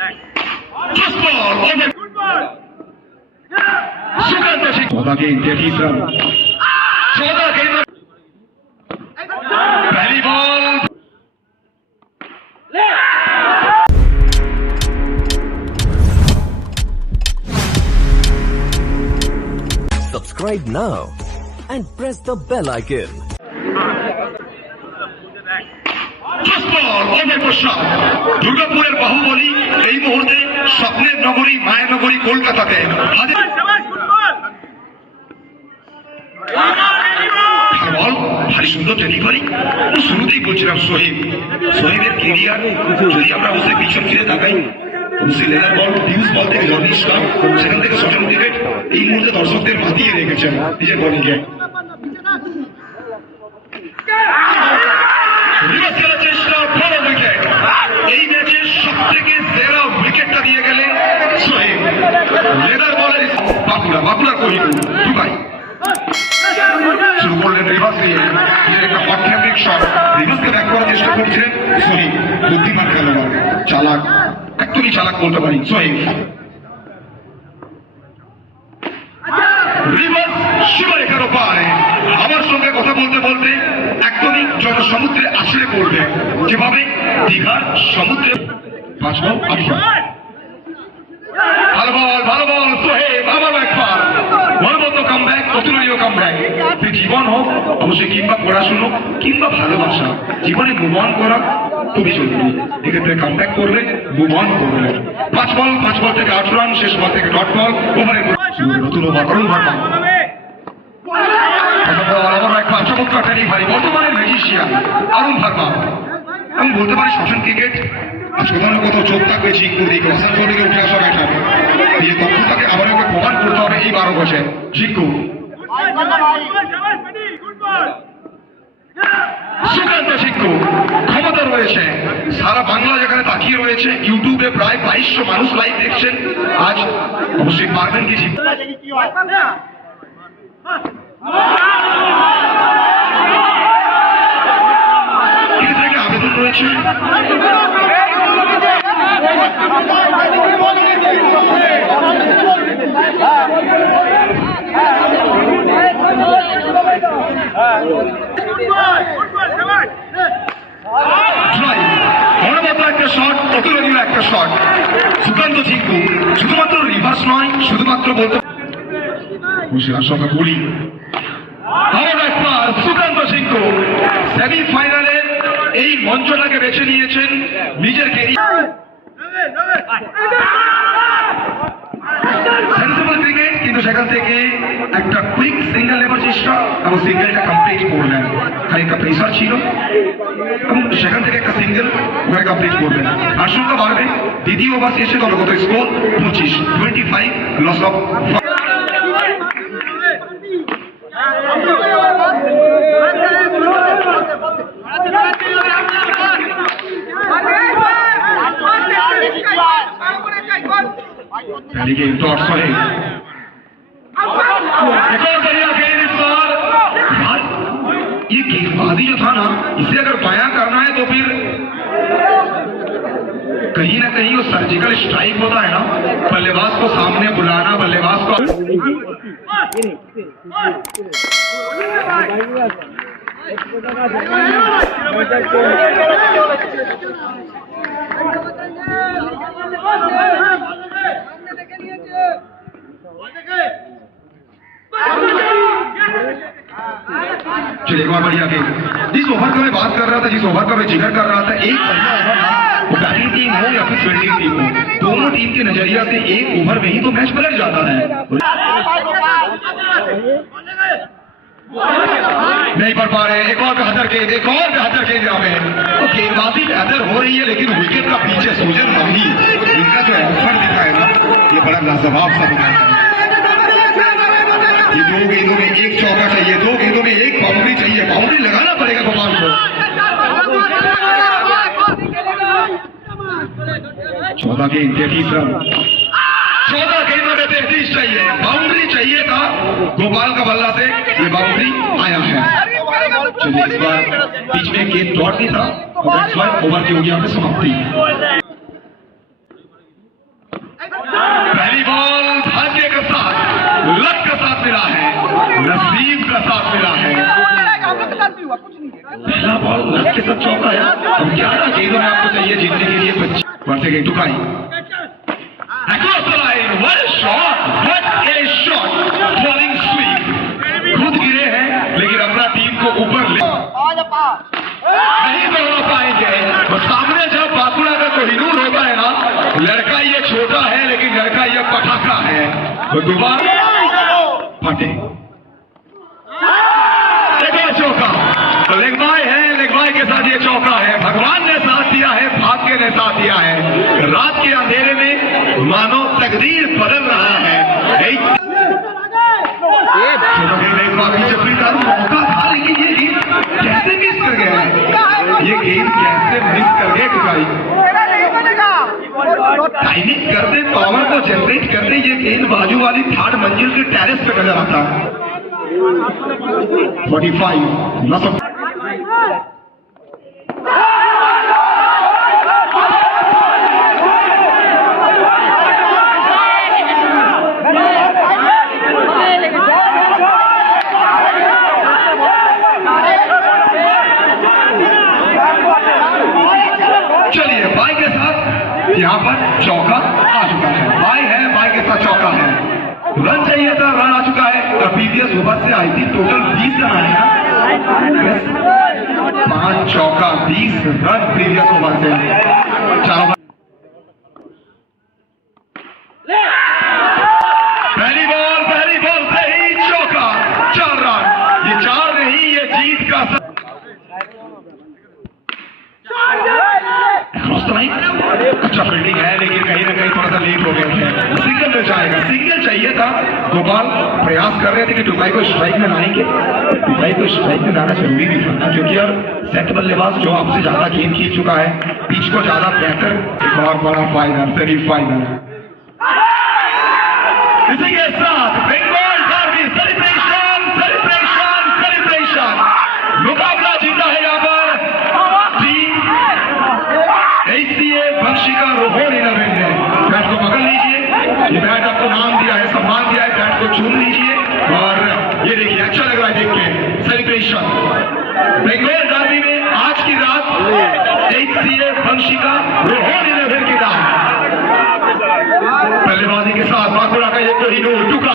14 गेंद तीसरा 14 गेंद पहली ball Subscribe now and press the bell icon. দুর্গাপুরের বাহুবলী এই মুহূর্তে স্বপ্নের নগরী মায়ের নগরী কলকাতাতে ভারী সুন্দর ডেলিভারি। শুরুতেই বলছিলাম সোহেবের কেরিয়ার যদি আমরা বুঝতে পিছন ফিরে তাকাই লেদার বল ডিউস বল থেকে জর্নি স্টার সেখান থেকে সচেতন ক্রিকেট এই মুহূর্তে দর্শকদের মাতিয়ে রেখেছেন নিজের বোলিংয়ে। খেলার চেষ্টা বড় উইকেট, এই ম্যাচের সব থেকে সেরা উইকেটটা দিয়ে গেলেন সোহেব। লেদার বলের বাঁকুড়া কোহিনুর দুবাই শুরু করলেন রিভার্স দিয়ে নিজের একটা হট ফ্যাব্রিক শট রিভার্সকে ব্যাক করার চেষ্টা করছিলেন সোহেব। বুদ্ধিমান খেলোয়াড়, চালাক, একদমই চালাক বলতে পারি সোহেব। রিভার্স সীমারেখার পারে আমার সঙ্গে কথা বলতে বলতে একদমই জনসমুদ্রে আছড়ে পড়বে যেভাবে দীঘার সমুদ্রে। 5 বল 8 রান। ভালো বল সোহেব আবার একবার মনোবদ্ধ কামব্যাক, অতুলনীয় কামব্যাক। জীবন হোক অবশ্যই কিংবা পড়াশুনো কিংবা ভালোবাসা, জীবনে মুভ অন করা খুবই জরুরি। এক্ষেত্রে কামব্যাক করলে মুভ অন করলে 5 বল থেকে 8 রান, শেষ বল থেকে ডট বল। ওভারের নতুন ওভার অরুণ ভার্মা চমৎকার ডেলিভারি। বর্তমানের ম্যাজিশিয়ান অরুণ ভার্মা। আমি বলতে পারি শাসন ক্রিকেট আজ কোথাও না কোথাও চোখ থাকবে ঝিঙ্কুর দিকে, আসানসোল থেকে উঠে আসা ব্যাটার নিজের দক্ষতাকে আবার একবার প্রমাণ করতে হবে এই 12 বছর। ঝিঙ্কু সুকান্ত ঝিঙ্কু ক্ষমতা রয়েছে, সারা বাংলা যেখানে তাকিয়ে রয়েছে, ইউটিউবে প্রায় 2200 মানুষ লাইভ দেখছেন। আজ অবশ্যই পারবেন কি ঝিঙ্কু আবেদন রয়েছে। একটা শট, অতুলনীয় একটা শট সুকান্ত ঝিঙ্কু। শুধুমাত্র রিভার্স নয়, শুধুমাত্র বলতে সঙ্গে গুলি। একবার সুকান্ত ঝিঙ্কু সেমিফাইনালে এই মঞ্চটাকে বেছে নিয়েছেন নিজের ক্রিকেট কিন্তু সেখান থেকে একটা কুইক সিঙ্গেল নেবার চেষ্টা এবং সিঙ্গেলটা কমপ্লিট করলেন। খানিকটা প্রেসার ছিল এবং সেখান থেকে একটা সিঙ্গেল ওখানে কমপ্লিট করবেন। আশঙ্কা বাড়বে দ্বিতীয় ওভার শেষে দলগত স্কোর 25 লস অফ। पहली गेंद तो 800 है। एक और बढ़िया गेंद इस बार। ये गेंदबाजी जो था ना, इसे अगर बयां करना है तो फिर कहीं ना कहीं वो सर्जिकल स्ट्राइक होता है ना, बल्लेबाज को सामने बुलाना, बल्लेबाज को चलिए एक बार बढ़िया गेंद। जिस ओवर का मैं बात कर रहा था, जिस ओवर का मैं जिक्र कर रहा था, एक बैटिंग टीम हो या फिर फील्डिंग टीम हो, दोनों टीम के नजरिया से एक ओवर में ही तो मैच पलट जाता है। नहीं पढ़ पा रहे, एक और बेहतर गेंद यहाँ पे। तो गेंदबाजी बेहतर हो रही है लेकिन विकेट का पीछे सोजन नहीं, इनका जो एफर्ट दिखा है ना, ये बड़ा लाजवाब सा दिखा है। ये 2 गेंदों में 1 चौका चाहिए, 2 गेंदों में 1 बाउंड्री चाहिए, बाउंड्री लगाना पड़ेगा गोपाल को। 14 गेंद 33 रन। 14 गेंदों में 33 चाहिए, बाउंड्री चाहिए था गोपाल का बल्ला से, ये बाउंड्री आया है। चलिए इस बार बीच में गेंद डॉट नहीं था, ओवर की होगी यहाँ पे समाप्ति। पहला बॉल लक के साथ चौका है। अब 11 गेंदों में आपको चाहिए जीतने के लिए 25। वहां से टुकाई across the line, what a shot, what a shot, falling sweep, खुद गिरे हैं लेकिन अपना टीम को ऊपर ले नहीं दौड़ा पाएंगे। और सामने जब बाकुड़ा का कोहिनूर होता है ना, लड़का ये छोटा है लेकिन लड़का ये पटाखा है, वो दोबारा फटे चौका। तो लेगबाई है, लेगबाई के साथ ये चौका है। भगवान ने साथ दिया है, भाग्य ने साथ दिया है। रात के अंधेरे में मानो तकदीर बदल रहा है। मौका था लेकिन ये गेंद कैसे मिस कर गया है, ये गेंद कैसे मिस कर गए टुकाई। टाइमिंग कर दे, पावर को जनरेट कर दे, ये गेंद बाजू वाली 3rd मंजिल के टेरेस पे नजर आता है। 45 नसब चलिए बाई के साथ यहाँ पर चौका आ चुका है। बाई है, बाई के साथ चौका है। रन चाहिए था, रन आ चुका है। प्रीवियस ओवर से आई थी टोटल 20 रन आए हैं। 5 चौका 20 रन प्रीवियस ओवर से। पहली बॉल से ही चौका, 4 रन। ये 4 नहीं, ये जीत का अच्छा फील्डिंग है लेकिन कहीं ना कहीं थोड़ा सा लेट हो गए हैं। सिंगल में जाएगा, सिंगल चाहिए था। गोपाल प्रयास कर रहे थे कि टुकाई को स्ट्राइक में लाएंगे, टुकाई को स्ट्राइक में लाना जरूरी भी था क्योंकि अब सेट बल्लेबाज जो आपसे ज्यादा गेंद खींच चुका है, पिच को ज्यादा बेहतर। एक और बड़ा फाइनल, सेमीफाइनल। इसी के साथ Bengal derby celebration celebration celebration मुकाबला जीता है यहाँ पर ACA बंशिका रोहोर 11 है। बैट को पकड़ लीजिए, ये बैट आपको नाम दिया है, सम्मान दिया है, बैट को चूम लीजिए। और ये देखिए अच्छा लग रहा है देख के, सेलिब्रेशन। बंगाल डर्बी में आज की रात ACA बंशिका रोहोर 11 के नाम बल्लेबाजी के साथ बाकुड़ा का ये कोहिनूर टुका।